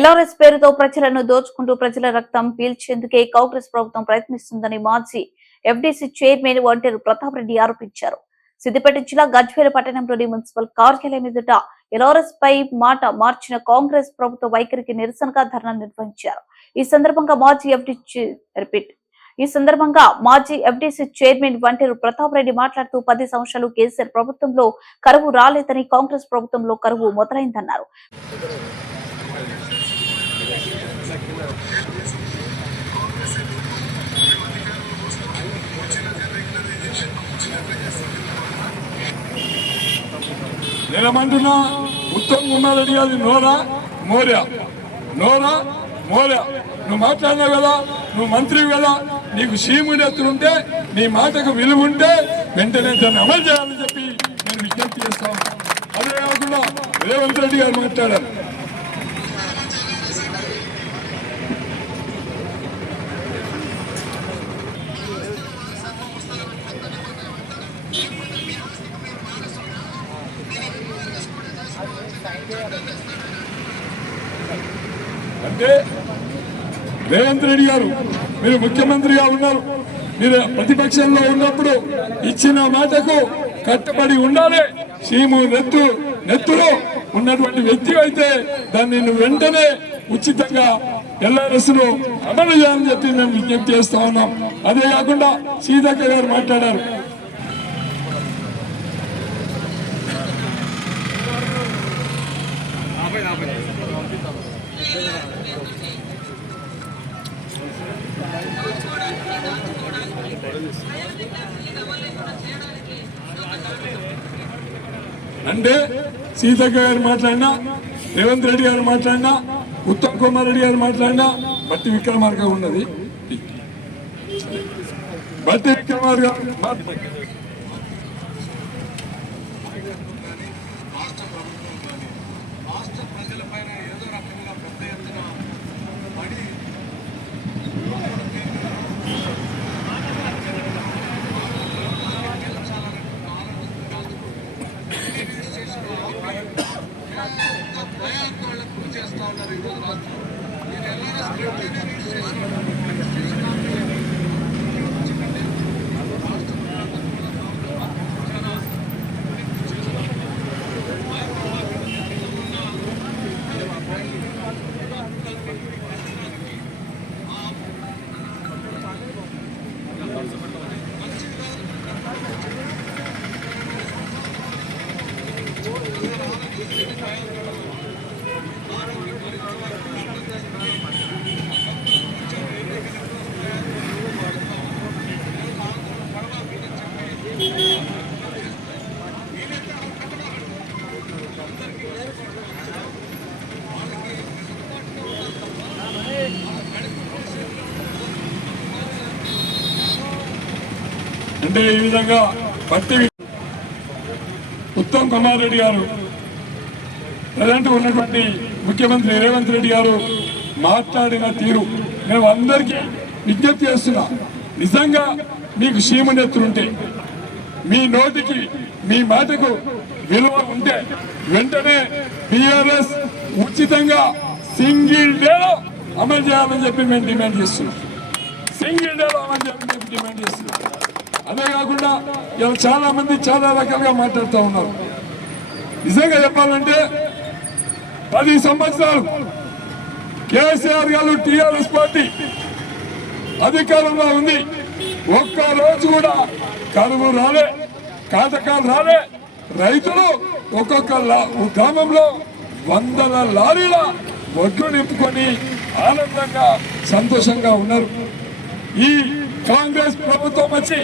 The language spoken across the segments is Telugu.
ఎల్ఆర్ఎస్ పేరుతో ప్రజలను దోచుకుంటూ ప్రజల రక్తం పీల్చేందుకే కాంగ్రెస్ ప్రభుత్వం ప్రయత్నిస్తుందని మాజీ ఎఫ్డీసీ చైర్మన్ ఒంటేరు ప్రతాప్ రెడ్డి ఆరోపించారు. సిద్దిపేట జిల్లా గజ్వేల్ పట్టణంలోని మున్సిపల్ కార్యాలయం ఎదుట ఎల్ఆర్ఎస్ పై మాట మార్చిన కాంగ్రెస్ ప్రభుత్వ వైఖరికి నిరసనగా ధర్నా నిర్వహించారు. ఈ సందర్భంగా మాజీ ఎఫ్డీసీ చైర్మన్ ఒంటేరు ప్రతాప్ రెడ్డి మాట్లాడుతూ 10 సంవత్సరాలు కేసీఆర్ ప్రభుత్వంలో కరువు రాలేదని, కాంగ్రెస్ ప్రభుత్వంలో కరువు మొదలైందన్నారు. నేనేమంటున్నా, ఉత్తమ్ కుమార్ రెడ్డి గారి నోరా మోర్యా నువ్వు మాట్లాడినావు కదా, నువ్వు మంత్రివి కదా, నీకు సీముడి ఎత్తులుంటే, నీ మాటకు విలువ ఉంటే వెంటనే దాన్ని అమలు చేయాలని చెప్పి నేను విజ్ఞప్తి చేస్తాను. అదే కాకుండా రేవంత్ రెడ్డి గారు మాట్లాడారు. అంటే రేవంత్ రెడ్డి గారు మీరు ముఖ్యమంత్రిగా ఉన్నారు, మీరు ప్రతిపక్షంలో ఉన్నప్పుడు ఇచ్చిన మాటకు కట్టుబడి ఉండాలి. సీము నెత్తులో ఉన్నటువంటి వ్యక్తి అయితే దాన్ని వెంటనే ఉచితంగా ఎల్ఆర్ఎస్ ను అమలు చేయాలని చెప్పి మేము విజ్ఞప్తి చేస్తా ఉన్నాం. అదే కాకుండా సీతక్క గారు మాట్లాడారు. అంటే సీతక్క గారు మాట్లాడినా, రేవంత్ రెడ్డి గారు మాట్లాడినా, ఉత్తమ్ కుమార్ రెడ్డి గారు మాట్లాడినా, బట్టి విక్రమార్క ఉన్నది. బట్టి విక్రమార్క అంటే ఈ విధంగా బట్టి ఉత్తమ్ కుమార్ రెడ్డి గారు, ప్రజెంట్ ఉన్నటువంటి ముఖ్యమంత్రి రేవంత్ రెడ్డి గారు మాట్లాడిన తీరు మేము అందరికీ విజ్ఞప్తి చేస్తున్నా. నిజంగా మీకు సీమనెత్తులుంటే, మీ నోటికి మీ మాటకు విలువ ఉంటే వెంటనే టీఆర్ఎస్ ఉచితంగా సింగిల్ డేలో అమలు చేయాలని చెప్పి మేము డిమాండ్ చేస్తున్నాం. సింగిల్ డేలో అమలు చేయాలని చెప్పి డిమాండ్ చేస్తున్నాం. అదే కాకుండా ఇలా చాలా మంది చాలా రకాలుగా మాట్లాడుతూ ఉన్నారు. నిజంగా చెప్పాలంటే 10 సంవత్సరాలు కేసీఆర్ గారు టీఆర్ఎస్ పార్టీ అధికారంలో ఉంది. ఒక్క రోజు కూడా కరువు రాలే, కాటకాలు రాలే. రైతులు ఒక్కొక్క గ్రామంలో 100 లారీల ఒడ్లు నింపుకొని ఆనందంగా సంతోషంగా ఉన్నారు. ఈ కాంగ్రెస్ ప్రభుత్వం వచ్చి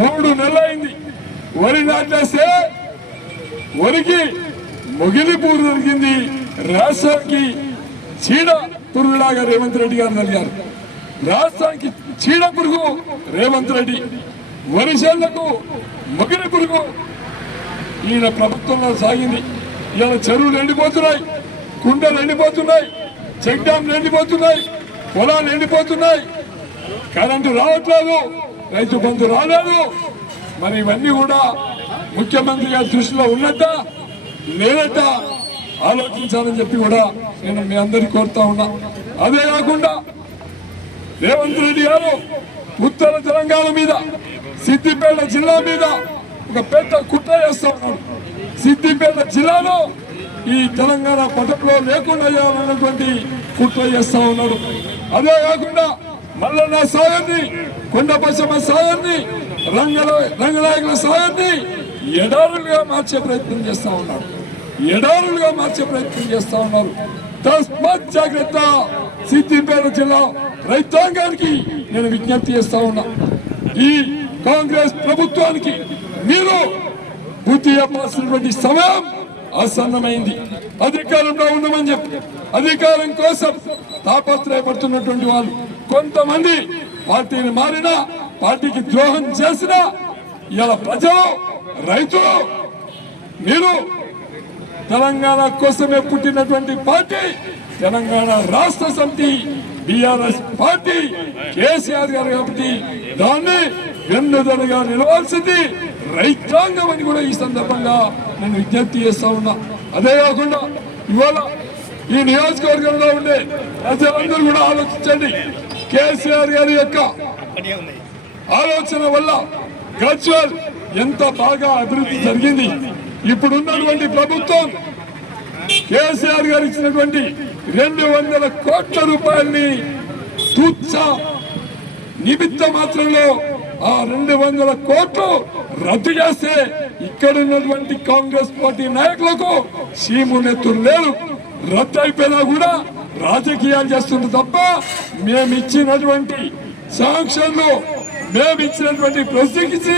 3 నెలలైంది. వరి నాటేస్తే వరికి మొగిలి పురుగు దొరికింది, రాష్ట్రానికి చీడ పురుగులాగా రేవంత్ రెడ్డి గారు నలిగారు. రాష్ట్రానికి చీడ పురుగు రేవంత్ రెడ్డి, వరి చేళ్లకు మొగిలి పురుగు ఈయన ప్రభుత్వంలో సాగింది. ఇలా చెరువులు ఎండిపోతున్నాయి, కుండలు ఎండిపోతున్నాయి, చెక్ డ్యామ్లు ఎండిపోతున్నాయి, పొలాలు ఎండిపోతున్నాయి, కరెంటు రావట్లేదు, రైతు బంధు రాలేదు. మరి ఇవన్నీ కూడా ముఖ్యమంత్రి గారి దృష్టిలో ఉన్నట్ట లేనట్ట ఆలోచించాలని చెప్పి కూడా నేను మీ అందరికీ కోరుతా ఉన్నా. అదే కాకుండా రేవంత్ రెడ్డి గారు ఉత్తర తెలంగాణ మీద, సిద్దిపేట జిల్లా మీద ఒక పెద్ద కుట్ర చేస్తా ఉన్నాడు. సిద్దిపేట జిల్లాలో ఈ తెలంగాణ పథకంలో లేకుండా చేయాలన్నటువంటి కుట్ర చేస్తా ఉన్నాడు. అదే కాకుండా మల్లన్న సాగర్ని, కొండపశమ సాగర్ని, రంగనాయకుల సాగర్ని ఎడారులుగా మార్చే ప్రయత్నం చేస్తా ఉన్నారు. ఎడారులుగా మార్చే ప్రయత్నం చేస్తా ఉన్నారు. తస్మాత్ జాగ్రత్త. సిద్దిపేట జిల్లా రైతాంగానికి నేను విజ్ఞప్తి చేస్తా ఉన్నా, ఈ కాంగ్రెస్ ప్రభుత్వానికి మీరు బుద్ధి చెప్పాల్సినటువంటి సమయం ఆసన్నమైంది. అధికారంలో ఉండమని చెప్పి అధికారం కోసం తాపత్రయపడుతున్నటువంటి వాళ్ళు కొంతమంది పార్టీని మారినా, పార్టీకి ద్రోహం చేసినా, ఇలా ప్రజలు, రైతులు, మీరు తెలంగాణ కోసమే పుట్టినటువంటి పార్టీ తెలంగాణ రాష్ట్ర సమితి బీఆర్ఎస్ పార్టీ కేసీఆర్ గారు కాబట్టి దాన్ని వెన్నుదన్నుగా నిలవాల్సింది రైతాంగం అని కూడా ఈ సందర్భంగా నేను విజ్ఞప్తి చేస్తా ఉన్నా. అదే కాకుండా ఇవాళ ఈ నియోజకవర్గంలో ఉండే ప్రజలందరూ కూడా ఆలోచించండి. కేసీఆర్ గారి యొక్క ఆలోచన వల్ల గజ్వేల్ ఎంత బాగా అభివృద్ధి జరిగింది. ఇప్పుడున్నటువంటి ప్రభుత్వం కేసీఆర్ గారు ఇచ్చినటువంటి 200 కోట్ల రూపాయల్ని తుచ్చ నిమిత్త మాత్రంలో ఆ 200 కోట్లు రద్దు చేస్తే ఇక్కడ ఉన్నటువంటి కాంగ్రెస్ పార్టీ నాయకులకు సీమునెత్తులు లేరు. రద్దు అయిపోయినా కూడా రాజకీయాలు చేస్తుంది తప్ప మేమిచ్చినటువంటి శాంక్షన్లు, మేమిచ్చినటువంటి ప్రొసీడింగ్స్